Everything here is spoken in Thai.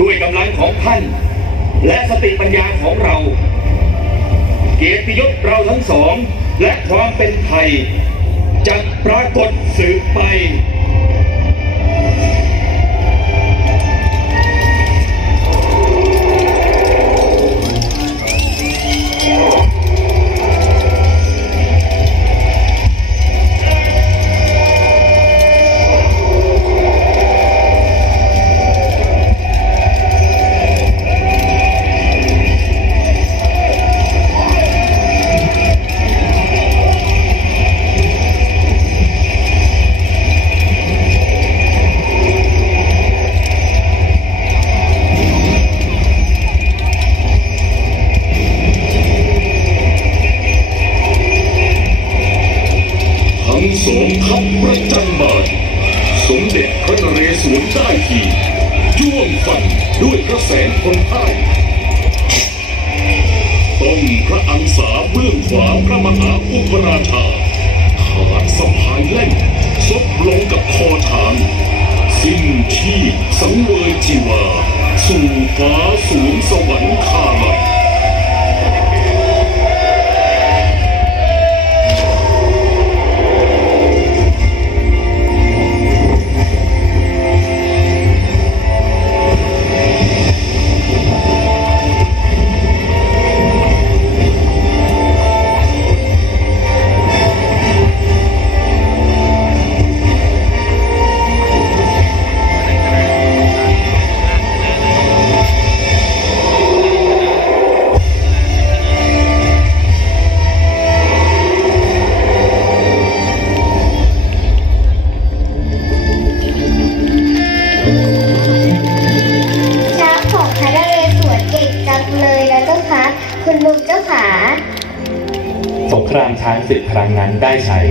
ด้วยกำลังของท่าน และสติปัญญาของเรา เกียรติยศเราทั้งสอง และความเป็นไทยจะปรากฏสืบไป สองทัพประจันบานสมเด็จพระนเรศวรได้ทีย่วงฟันด้วยพระแสงคนใต้ต้องพระอังสาเบื้องขวาพระมหาอุปราชาขาดสะพายแล่นซบลงกับคอทางสิ้นชีพสังเวยชีวา สู่ฟ้าสู คุณลุงเจ้าขาสงครามช้างศึกครั้งนั้นได้ชัย